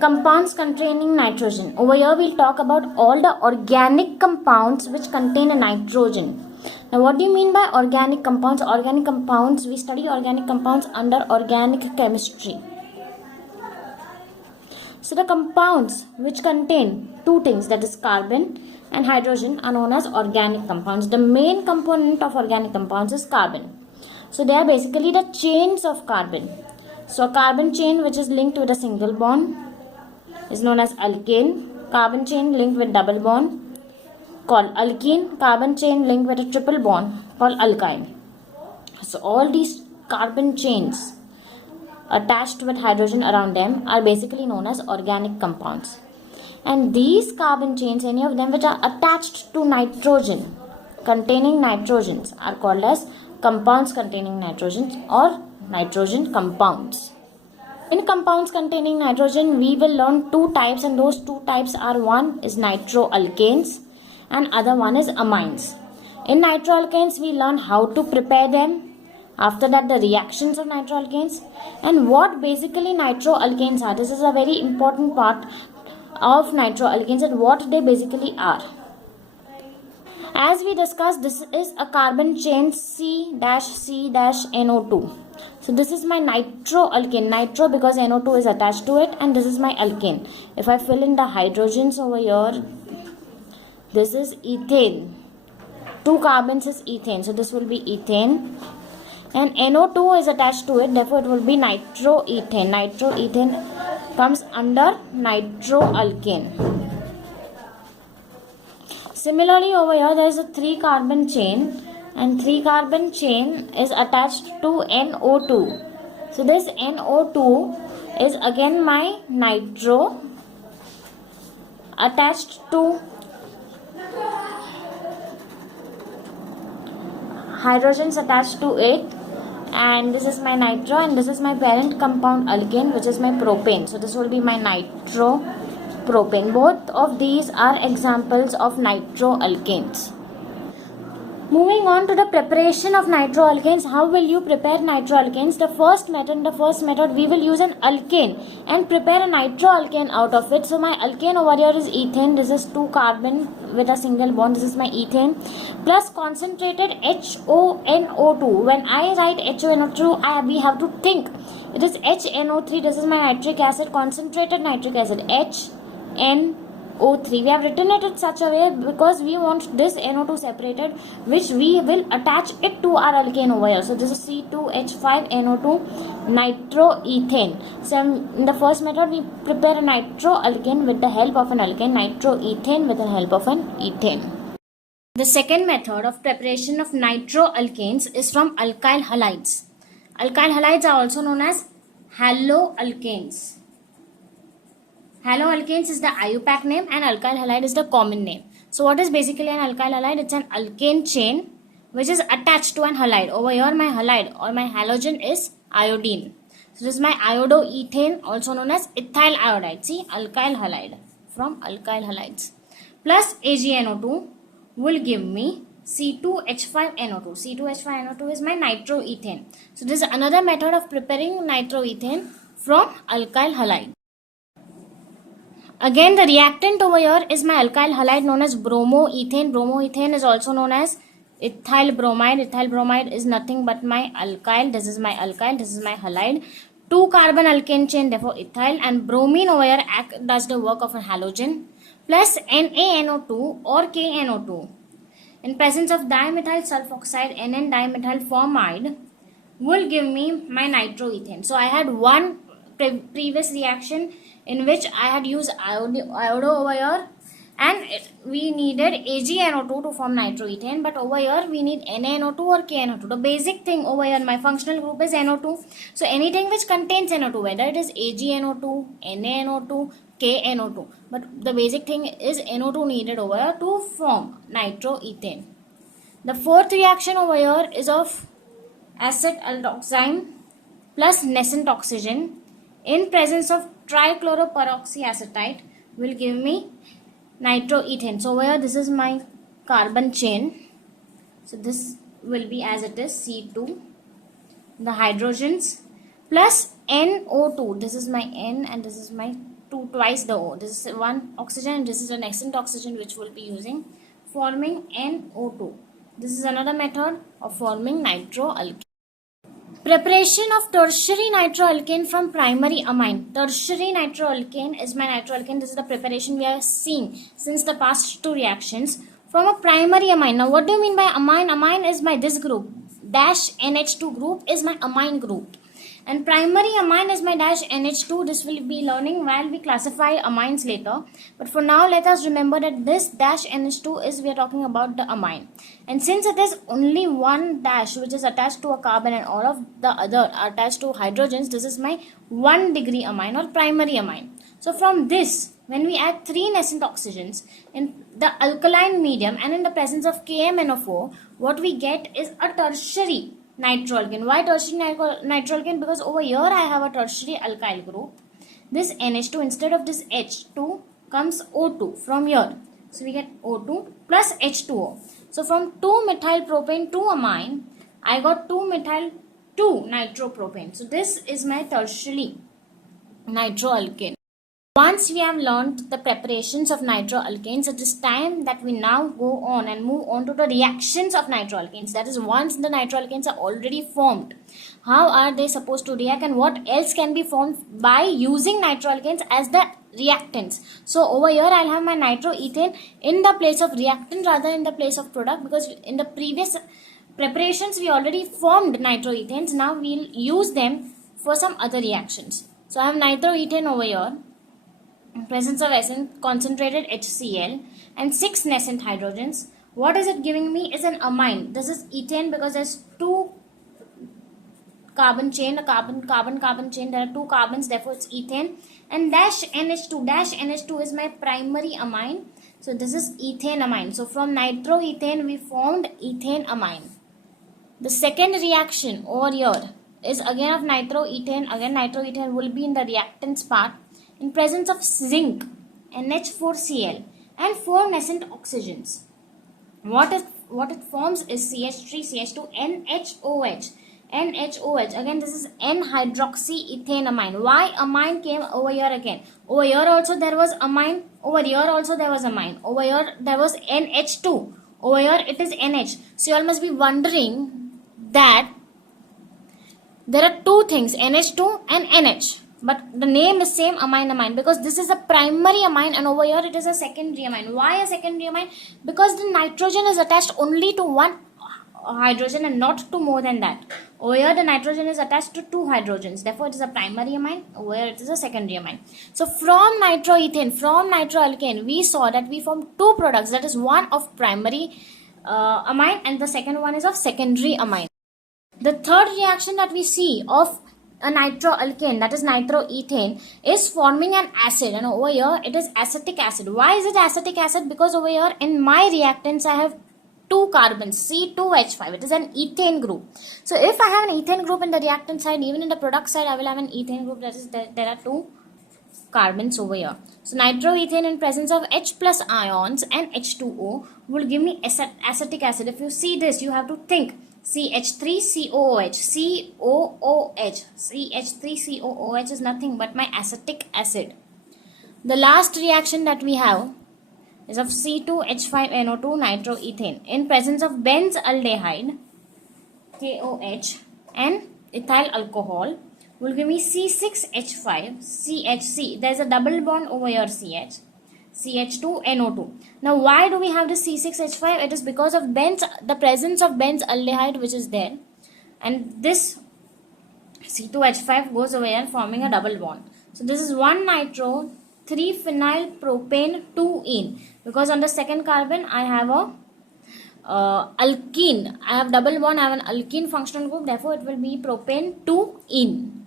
Compounds containing nitrogen. Over here we'll talk about all the organic compounds which contain a nitrogen. Now what do you mean by organic compounds? Organic compounds, we study organic compounds under organic chemistry. So the compounds which contain two things, that is carbon and hydrogen, are known as organic compounds. The main component of organic compounds is carbon. So they are basically the chains of carbon. So a carbon chain which is linked with a single bond is known as alkane. Carbon chain linked with double bond called alkene. Carbon chain linked with a triple bond called alkyne. So all these carbon chains attached with hydrogen around them are basically known as organic compounds. And these carbon chains, any of them which are attached to nitrogen, containing nitrogens, are called as compounds containing nitrogen or nitrogen compounds. In compounds containing nitrogen, we will learn two types, and those two types are, one is nitroalkanes and other one is amines. In nitroalkanes, we learn how to prepare them. After that, the reactions of nitroalkanes and what basically nitroalkanes are. This is a very important part of nitroalkanes and what they basically are. As we discussed, this is a carbon chain C-C-NO2. So this is my nitroalkane. Nitro because NO2 is attached to it, and this is my alkane. If I fill in the hydrogens over here, this is ethane. Two carbons is ethane. So this will be ethane. And NO2 is attached to it, therefore it will be nitroethane. Nitroethane comes under nitroalkane. Similarly, over here there is a 3-carbon chain, and 3-carbon chain is attached to NO2. So this NO2 is again my nitro attached to hydrogens attached to it, and this is my nitro, and this is my parent compound alkane, which is my propane. So this will be my nitropropane. Both of these are examples of nitroalkanes. Moving on to the preparation of nitroalkanes. How will you prepare nitroalkanes? The first method we will use an alkane and prepare a nitroalkane out of it. So my alkane over here is ethane. This is 2 carbon with a single bond. This is my ethane plus concentrated HONO2. When I write HONO2, we have to think it is HNO3. This is my nitric acid, concentrated nitric acid, HNO3. We have written it in such a way because we want this NO2 separated, which we will attach it to our alkane over here. So this is C2H5NO2 nitroethane. So in the first method, we prepare a nitroalkane with the help of an alkane, nitroethane with the help of an ethane. The second method of preparation of nitroalkanes is from alkyl halides. Alkyl halides are also known as haloalkanes. Haloalkanes is the IUPAC name and alkyl halide is the common name. So what is basically an alkyl halide? It's an alkane chain which is attached to an halide. Over here my halide or my halogen is iodine. So this is my iodoethane, also known as ethyl iodide. See, alkyl halide from alkyl halides. Plus AgNO2 will give me C2H5NO2. C2H5NO2 is my nitroethane. So this is another method of preparing nitroethane from alkyl halide. Again, the reactant over here is my alkyl halide known as bromoethane. Bromoethane is also known as ethyl bromide. Ethyl bromide is nothing but my alkyl. This is my alkyl. This is my halide. 2 carbon alkane chain, therefore ethyl, and bromine over here does the work of a halogen. Plus NaNO2 or KNO2. In presence of dimethyl sulfoxide, NN dimethyl formide will give me my nitroethane. So I had one previous reaction in which I had used iodo over here, and we needed AgNO2 to form nitroethane, but over here we need NaNO2 or KNO2. The basic thing over here, my functional group is NO2. So anything which contains NO2, whether it is AgNO2, NaNO2, KNO2, but the basic thing is NO2 needed over here to form nitroethane. The fourth reaction over here is of acid aldoxime plus nascent oxygen in presence of trichloroperoxyacetate will give me nitroethane. So over here this is my carbon chain. So this will be as it is C2, the hydrogens plus NO2. This is my N and this is my twice the O. This is one oxygen and this is a nascent oxygen which we'll be using, forming NO2. This is another method of forming nitroalkane. Preparation of tertiary nitroalkane from primary amine. Tertiary nitroalkane is my nitroalkane. This is the preparation we are seeing since the past two reactions from a primary amine. Now what do you mean by amine? Amine is my this group. Dash NH2 group is my amine group. And primary amine is my dash NH2. This will be learning while we classify amines later. But for now, let us remember that this dash NH2 is we are talking about the amine. And since it is only one dash which is attached to a carbon and all of the other are attached to hydrogens, this is my 1 degree amine or primary amine. So from this, when we add 3 nascent oxygens in the alkaline medium and in the presence of KMNO4, what we get is a tertiary nitroalkane. Why tertiary nitroalkane? Because over here I have a tertiary alkyl group. This NH2 instead of this H2 comes O2 from here. So we get O2 plus H2O. So from 2-methyl propane 2 amine, I got 2-methyl 2 nitropropane. So this is my tertiary nitroalkane. Once we have learned the preparations of nitroalkanes, it is time that we now go on and move on to the reactions of nitroalkanes. That is, once the nitroalkanes are already formed, how are they supposed to react and what else can be formed by using nitroalkanes as the reactants. So over here I'll have my nitroethane in the place of reactant rather in the place of product, because in the previous preparations we already formed nitroethanes. Now we'll use them for some other reactions. So I have nitroethane over here. Presence of concentrated HCl and 6 nascent hydrogens. What is it giving me is an amine. This is ethane because there's 2 carbon chain, a carbon chain. There are 2 carbons, therefore it's ethane. And dash NH2. Dash NH2 is my primary amine. So this is ethane amine. So from nitroethane we formed ethane amine. The second reaction over here is again of nitroethane. Again nitroethane will be in the reactants part. In presence of zinc, NH4Cl and 4 nascent oxygens. What it forms is CH3, CH2, NHOH. NHOH. Again, this is N-hydroxyethane amine. Why amine came over here again? Over here also there was amine. Over here also there was amine. Over here there was NH2. Over here it is NH. So you all must be wondering that there are 2 things, NH2 and NH. But the name is same, amine, because this is a primary amine and over here it is a secondary amine. Why a secondary amine? Because the nitrogen is attached only to 1 hydrogen and not to more than that. Over here the nitrogen is attached to 2 hydrogens. Therefore it is a primary amine. Over here it is a secondary amine. So from nitroethane, from nitroalkane, we saw that we formed 2 products. That is one of primary amine and the second one is of secondary amine. The third reaction that we see of a nitroalkane, that is nitroethane, is forming an acid, and over here it is acetic acid. Why is it acetic acid? Because over here in my reactants I have 2 carbons, C2H5. It is an ethane group. So if I have an ethane group in the reactant side, even in the product side I will have an ethane group. That is, there are 2 carbons over here. So nitroethane in presence of H plus ions and H2O will give me acetic acid. If you see this, you have to think CH3COOH. CH3COOH is nothing but my acetic acid. The last reaction that we have is of C2H5NO2 nitroethane in presence of benzaldehyde KOH and ethyl alcohol will give me C6H5 CHC. There is a double bond over here, CH2NO2. Now why do we have this C6H5? It is because of the presence of benzaldehyde which is there, and this C2H5 goes away and forming a double bond. So this is 1 nitro 3 phenyl propane 2-ene, because on the second carbon I have a alkene. I have double bond, I have an alkene functional group, therefore it will be propane 2-ene.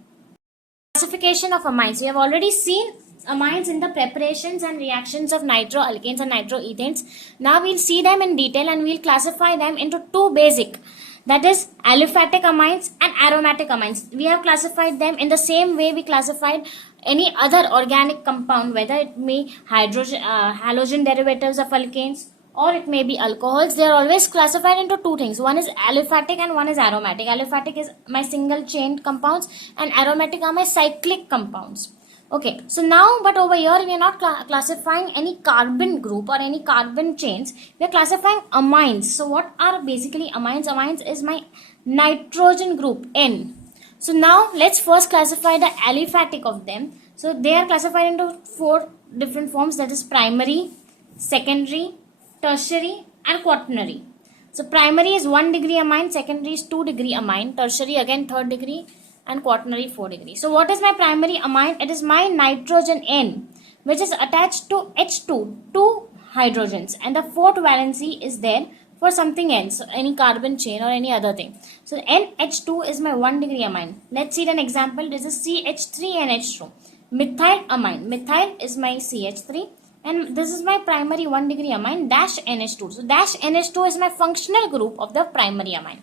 Classification of amines. We have already seen amines in the preparations and reactions of nitroalkanes and nitroethanes. Now we'll see them in detail and we'll classify them into 2 basic, that is aliphatic amines and aromatic amines. We have classified them in the same way we classified any other organic compound, whether it may halogen derivatives of alkanes or it may be alcohols. They are always classified into 2 things. One is aliphatic and one is aromatic. Aliphatic is my single chain compounds and aromatic are my cyclic compounds. Okay, so now, but over here we are not classifying any carbon group or any carbon chains. We are classifying amines. So what are basically amines? Amines is my nitrogen group, N. So now let's first classify the aliphatic of them. So they are classified into 4 different forms, that is primary, secondary, tertiary and quaternary. So primary is 1 degree amine, secondary is 2 degree amine, tertiary again 3rd degree and quaternary 4 degree. So what is my primary amine? It is my nitrogen N, which is attached to H2, 2 hydrogens, and the 4th valency is there for something else, any carbon chain or any other thing. So NH2 is my 1 degree amine. Let's see an example. This is CH3NH2. Methyl amine. Methyl is my CH3 and this is my primary 1 degree amine dash NH2. So dash NH2 is my functional group of the primary amine.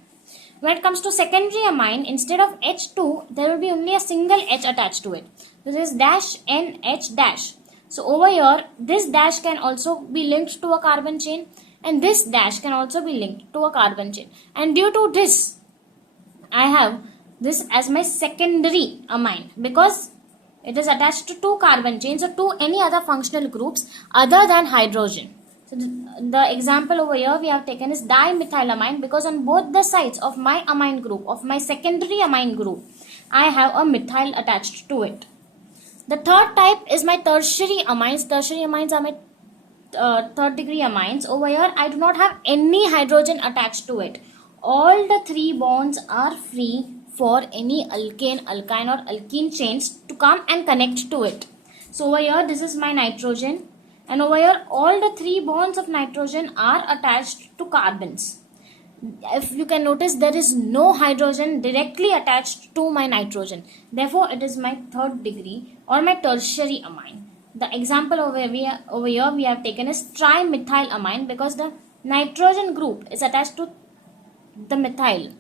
When it comes to secondary amine, instead of H2, there will be only a single H attached to it. This is dash NH dash. So over here, this dash can also be linked to a carbon chain and this dash can also be linked to a carbon chain. And due to this, I have this as my secondary amine because it is attached to 2 carbon chains or to any other functional groups other than hydrogen. So the example over here we have taken is dimethylamine because on both the sides of my amine group, of my secondary amine group, I have a methyl attached to it. The third type is my tertiary amines. Tertiary amines are my 3rd degree amines. Over here I do not have any hydrogen attached to it. All the 3 bonds are free for any alkane, alkyne or alkene chains to come and connect to it. So over here this is my nitrogen and over here all the 3 bonds of nitrogen are attached to carbons. If you can notice, there is no hydrogen directly attached to my nitrogen. Therefore it is my 3rd degree or my tertiary amine. The example over here we have taken is trimethylamine because the nitrogen group is attached to the methyl.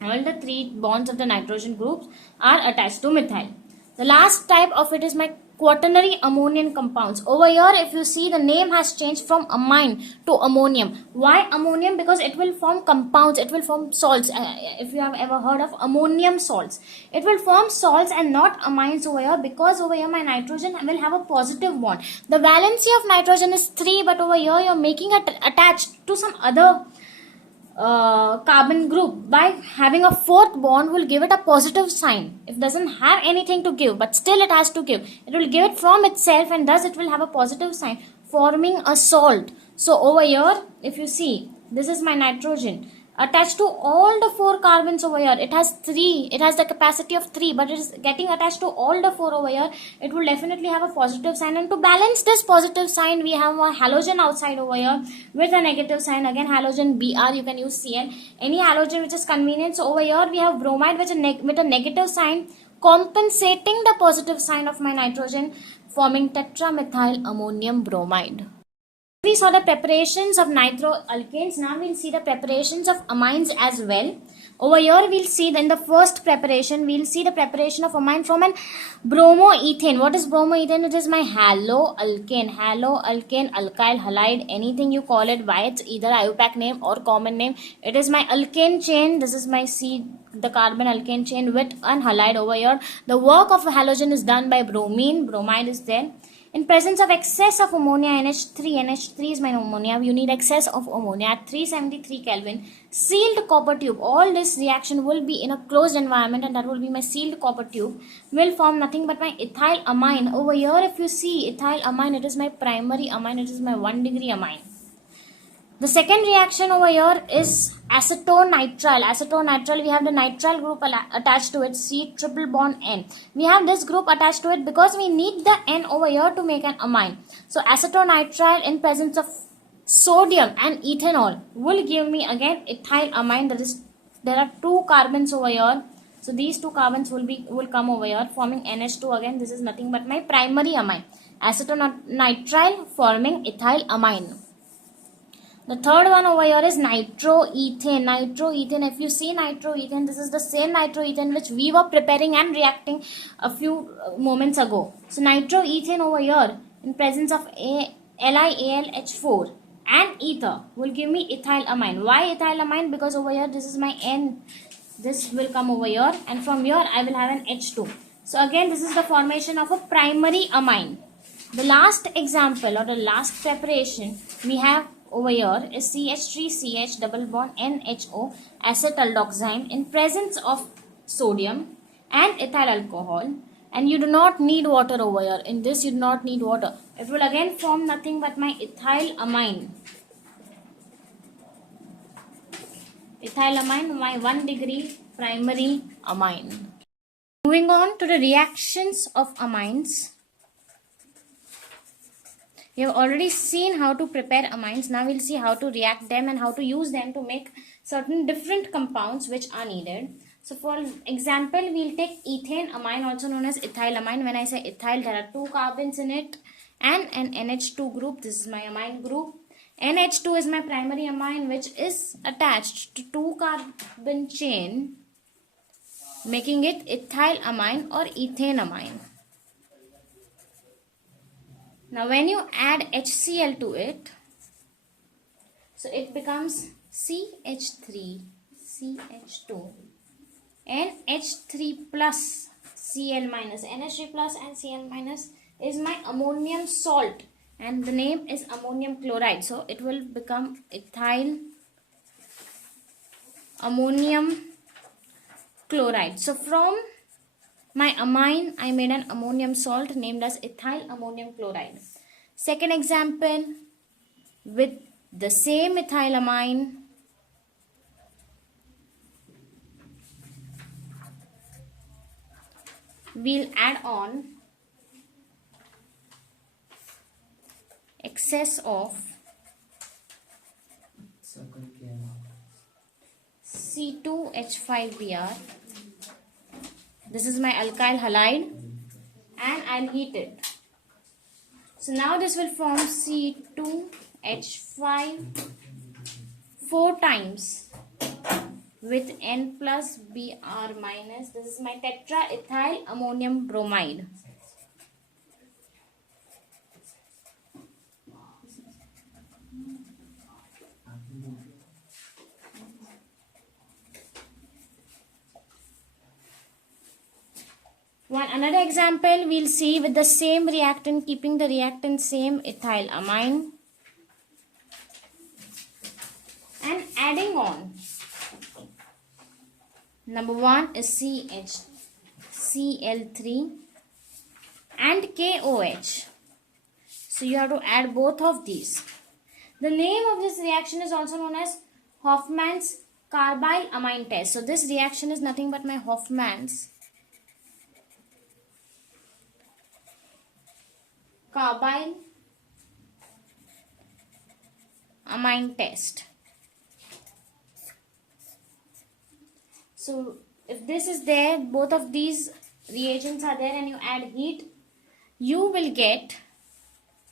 All the 3 bonds of the nitrogen groups are attached to methyl. The last type of it is my quaternary ammonium compounds. Over here if you see, the name has changed from amine to ammonium. Why ammonium? Because it will form compounds, it will form salts. If you have ever heard of ammonium salts, it will form salts and not amines over here because over here my nitrogen will have a positive bond. The valency of nitrogen is 3 but over here you are making it attached to some other carbon group. By having a 4th bond will give it a positive sign. It doesn't have anything to give but still it has to give. It will give it from itself and thus it will have a positive sign, forming a salt. So over here if you see, this is my nitrogen attached to all the 4 carbons over here. It has the capacity of 3 but it is getting attached to all the 4 over here. It will definitely have a positive sign, and to balance this positive sign we have a halogen outside over here with a negative sign. Again halogen Br, you can use Cl, any halogen which is convenient. So over here we have bromide with a negative sign compensating the positive sign of my nitrogen, forming tetramethyl ammonium bromide. We saw the preparations of nitroalkanes. Now we'll see the preparations of amines as well. Over here we'll see in the first preparation, we'll see the preparation of amine from an bromoethane. What is bromoethane? It is my haloalkane. Haloalkane, alkyl halide, anything you call it by its either IUPAC name or common name. It is my alkane chain. This is my C, the carbon alkane chain with an halide over here. The work of a halogen is done by bromine. Bromide is there. In presence of excess of ammonia, NH3 is my ammonia, you need excess of ammonia at 373 Kelvin, sealed copper tube. All this reaction will be in a closed environment and that will be my sealed copper tube, will form nothing but my ethyl amine. Over here if you see ethyl amine, it is my primary amine, it is my 1 degree amine. The second reaction over here is acetonitrile. Acetonitrile, we have the nitrile group attached to it, C triple bond N. We have this group attached to it because we need the N over here to make an amine. So acetonitrile in presence of sodium and ethanol will give me again ethyl amine. There are 2 carbons over here. So these 2 carbons will come over here forming NH2 again. This is nothing but my primary amine. Acetonitrile forming ethyl amine. The third one over here is nitroethane. Nitroethane, if you see nitroethane, this is the same nitroethane which we were preparing and reacting a few moments ago. So nitroethane over here in presence of LiAlH4 and ether will give me ethyl amine. Why ethyl amine? Because over here this is my N. This will come over here and from here I will have an H2. So again, this is the formation of a primary amine. The last example or the last preparation we have over here is CH3CH double bond NHO acetaldoxime in presence of sodium and ethyl alcohol, and you do not need water over here. In this you do not need water. It will again form nothing but my ethylamine. Ethylamine, my 1 degree primary amine. Moving on to the reactions of amines. We have already seen how to prepare amines. Now we'll see how to react them and how to use them to make certain different compounds which are needed. So for example, we'll take ethane amine, also known as ethylamine. When I say ethyl, there are 2 carbons in it and an NH2 group. This is my amine group. NH2 is my primary amine, which is attached to 2 carbon chain, making it ethylamine or ethaneamine. Now when you add HCl to it, so it becomes CH3, CH2, NH3 plus Cl minus. NH3 plus and Cl minus is my ammonium salt, and the name is ammonium chloride. So it will become ethyl ammonium chloride. So from my amine, I made an ammonium salt named as ethyl ammonium chloride. Second example, with the same ethylamine, we'll add on excess of C2H5Br. This is my alkyl halide, and I'll heat it. So now this will form C2H5 4 times with N plus Br minus. This is my tetraethyl ammonium bromide. Another example we'll see with the same reactant, keeping the reactant same, ethylamine, and adding on. Number 1 is CH3 and KOH. So you have to add both of these. The name of this reaction is also known as Hofmann's carbonyl amine test. So this reaction is nothing but my Hofmann's carbonyl amine test. So if this is there, both of these reagents are there, and you add heat, you will get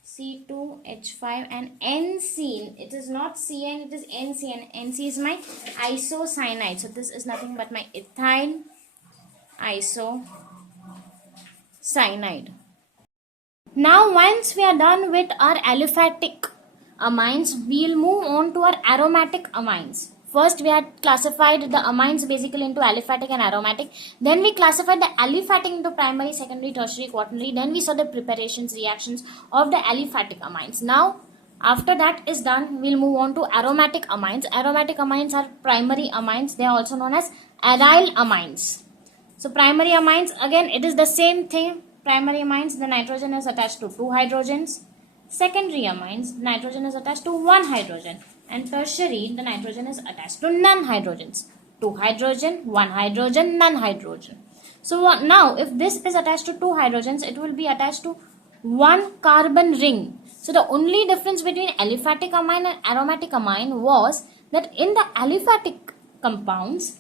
C2H5 and NC. It is not CN, it is NC, and NC is my isocyanide. So this is nothing but my ethyl isocyanide. Now once we are done with our aliphatic amines, we will move on to our aromatic amines. First we had classified the amines basically into aliphatic and aromatic. Then we classified the aliphatic into primary, secondary, tertiary, quaternary. Then we saw the preparations, reactions of the aliphatic amines. Now after that is done, we'll move on to aromatic amines. Aromatic amines are primary amines. They are also known as aryl amines. So primary amines, again it is the same thing. Primary amines, the nitrogen is attached to 2 hydrogens. Secondary amines, nitrogen is attached to 1 hydrogen. And tertiary, the nitrogen is attached to none hydrogens. 2 hydrogen, 1 hydrogen, none hydrogen. So now if this is attached to 2 hydrogens, it will be attached to 1 carbon ring. So the only difference between aliphatic amine and aromatic amine was that in the aliphatic compounds,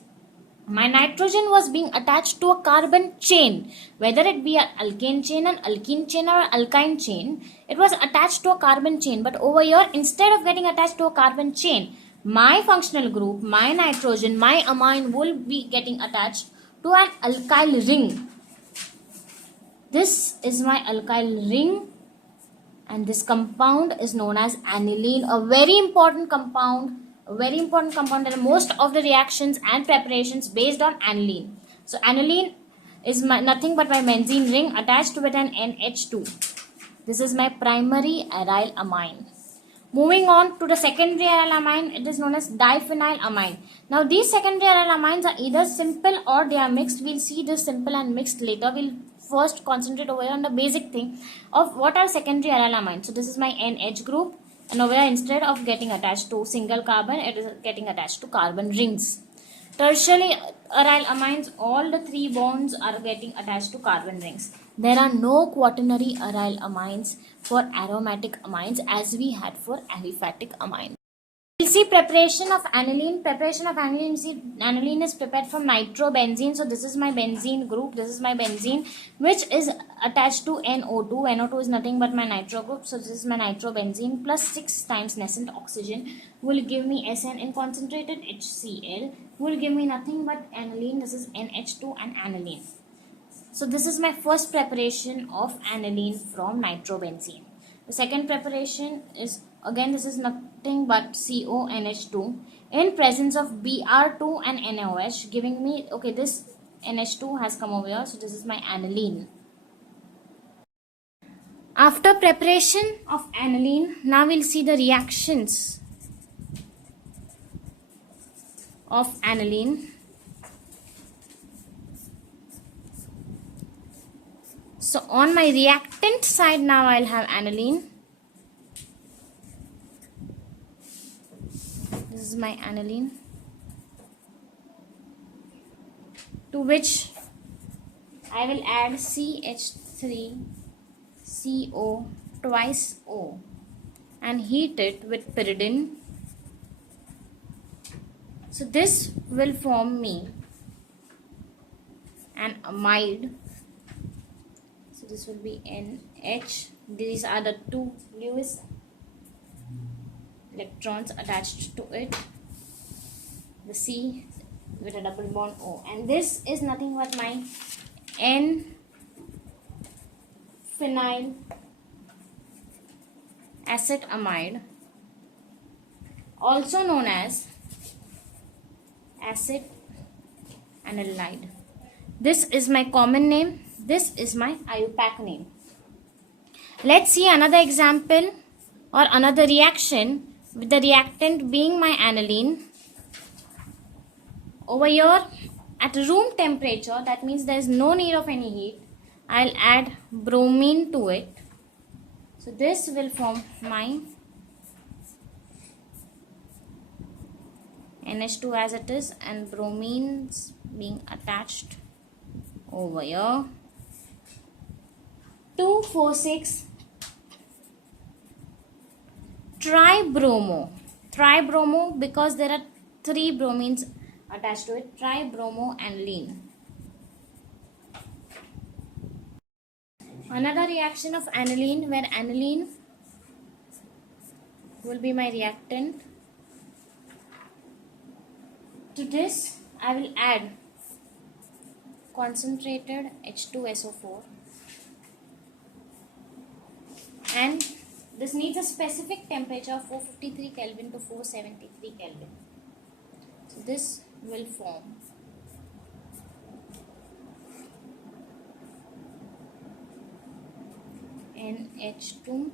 my nitrogen was being attached to a carbon chain, whether it be an alkane chain, an alkene chain, or an alkyne chain. It was attached to a carbon chain, but over here, instead of getting attached to a carbon chain, my functional group, my nitrogen, my amine will be getting attached to an alkyl ring. This is my alkyl ring, and this compound is known as aniline, a very important compound. And most of the reactions and preparations based on aniline. So aniline, is nothing but my benzene ring attached with an NH2. This is my primary aryl amine. Moving on to the secondary aryl amine, it is known as diphenylamine. Now these secondary aryl amines are either simple or they are mixed. We'll see this simple and mixed later. We'll first concentrate over here on the basic thing of what are secondary aryl amines. So this is my NH group, and over here instead of getting attached to single carbon, it is getting attached to carbon rings. Tertiary aryl amines, all the 3 bonds are getting attached to carbon rings. There are no quaternary aryl amines for aromatic amines as we had for aliphatic amines. We'll see preparation of aniline. Preparation of aniline, see aniline is prepared from nitrobenzene. So this is my benzene group. This is my benzene which is attached to NO2. NO2 is nothing but my nitro group. So this is my nitrobenzene plus 6 times nascent oxygen will give me SN in concentrated HCl will give me nothing but aniline. This is NH2 and aniline. So this is my first preparation of aniline from nitrobenzene. The second preparation is again this is nothing but CONH2 in presence of Br2 and NaOH giving me, okay, this NH2 has come over here, so this is my aniline. After preparation of aniline, now we'll see the reactions of aniline. So on my reactant side now I'll have aniline. This is my aniline, to which I will add CH3CO twice O and heat it with pyridine. So this will form me an amide. So this will be NH. These are the 2 Lewis electrons attached to it. The C with a double bond O. And this is nothing but my N-phenyl acetamide, also known as acid anilide. This is my common name. This is my IUPAC name. Let's see another example or another reaction with the reactant being my aniline. Over here at room temperature, that means there is no need of any heat, I'll add bromine to it. So this will form my NH2 as it is, and bromines being attached over here. 2,4,6 tribromo. Tribromo because there are 3 bromines attached to it. Tribromoaniline. Another reaction of aniline where aniline will be my reactant. To this I will add concentrated H2SO4, and this needs a specific temperature of 453 Kelvin to 473 Kelvin. So this will form NH2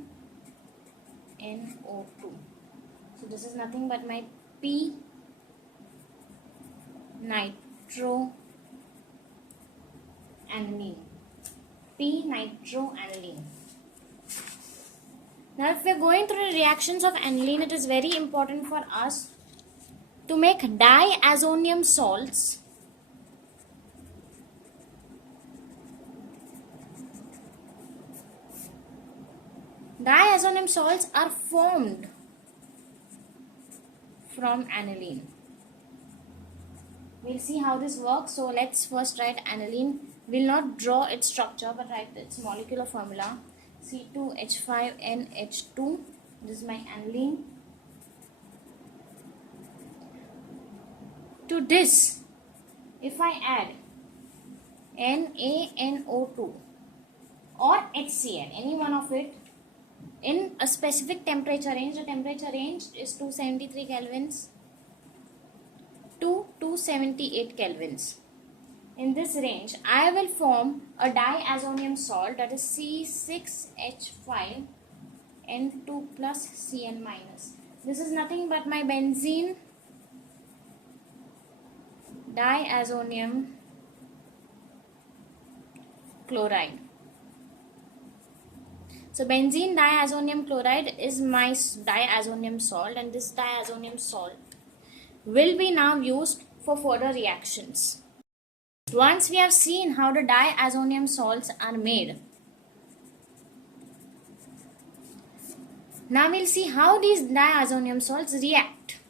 NO2. So this is nothing but my P nitroaniline. P nitroaniline. Now if we are going through the reactions of aniline, it is very important for us to make diazonium salts. Diazonium salts are formed from aniline. We'll see how this works. So let's first write aniline. We'll not draw its structure but write its molecular formula. C2H5NH2. This is my aniline. To this, if I add NaNO2 or HCl, any one of it, in a specific temperature range, the temperature range is 273 kelvins to 278 kelvins. in this range, I will form a diazonium salt, that is C6H5N2 plus Cl minus. This is nothing but my benzene diazonium chloride. So benzene diazonium chloride is my diazonium salt, and this diazonium salt will be now used for further reactions. Once we have seen how the diazonium salts are made, now we'll see how these diazonium salts react.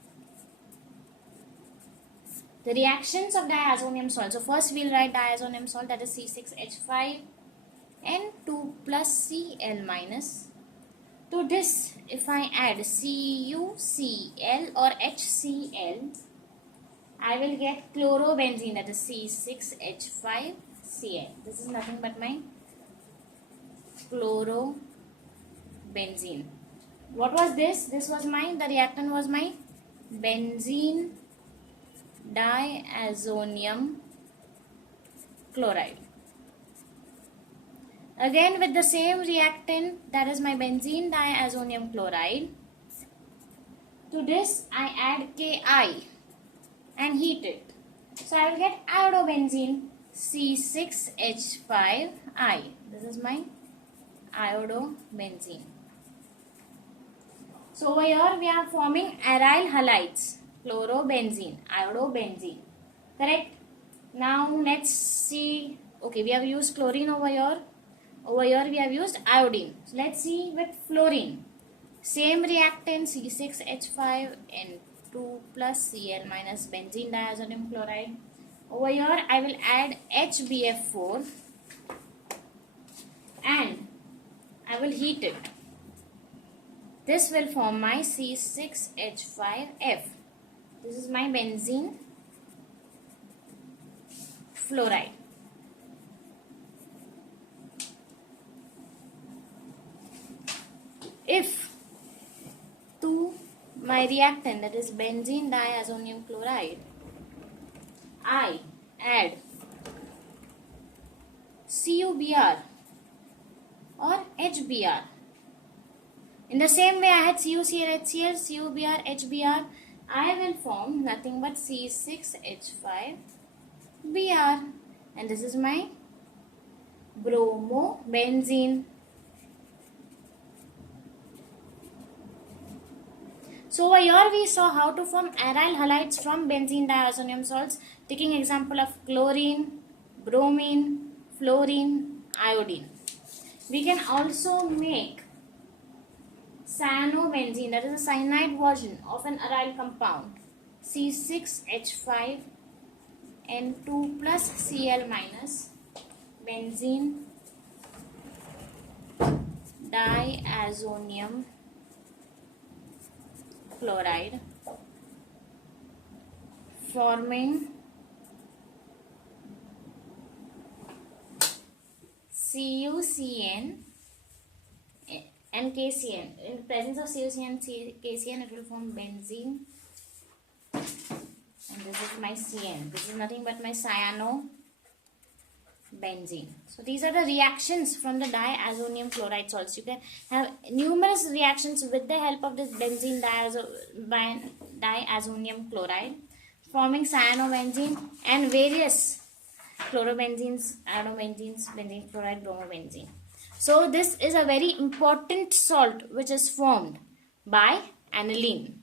The reactions of diazonium salt. So first we'll write diazonium salt, that is C6H5N2 plus Cl minus. To this, if I add CuCl or HCl, I will get chlorobenzene, that is C6H5Cl. This is nothing but my chlorobenzene. What was this? This was the reactant was my benzene diazonium chloride. Again with the same reactant, that is my benzene diazonium chloride. To this I add Ki and heat it. So I will get iodobenzene C6H5I. This is my iodobenzene. So over here we are forming aryl halides, chlorobenzene, iodobenzene. Correct? Now let's see. Okay, we have used chlorine over here. Over here we have used iodine. So let's see with fluorine. Same reactant C6H5N2 plus Cl minus benzene diazonium chloride. Over here I will add HBF4 and I will heat it. This will form my C6H5F. This is my benzene fluoride. If to my reactant, that is benzene diazonium chloride, I add CuBr or HBr. In the same way I had CuCl, HCl, CuBr, HBr, I will form nothing but C6H5Br, and this is my bromobenzene. So over here we saw how to form aryl halides from benzene diazonium salts, taking example of chlorine, bromine, fluorine, iodine. We can also make cyanobenzene, that is a cyanide version of an aryl compound, C6H5N2 plus Cl minus benzene diazonium chloride, forming CuCN and KCN. In the presence of CuCN and KCN, it will form benzene, and this is my Cn. This is nothing but my cyanobenzene. So these are the reactions from the diazonium chloride salts. You can have numerous reactions with the help of this benzene diazonium chloride, forming cyanobenzene and various chlorobenzenes, iodobenzenes, benzene chloride, bromobenzene. So this is a very important salt which is formed by aniline.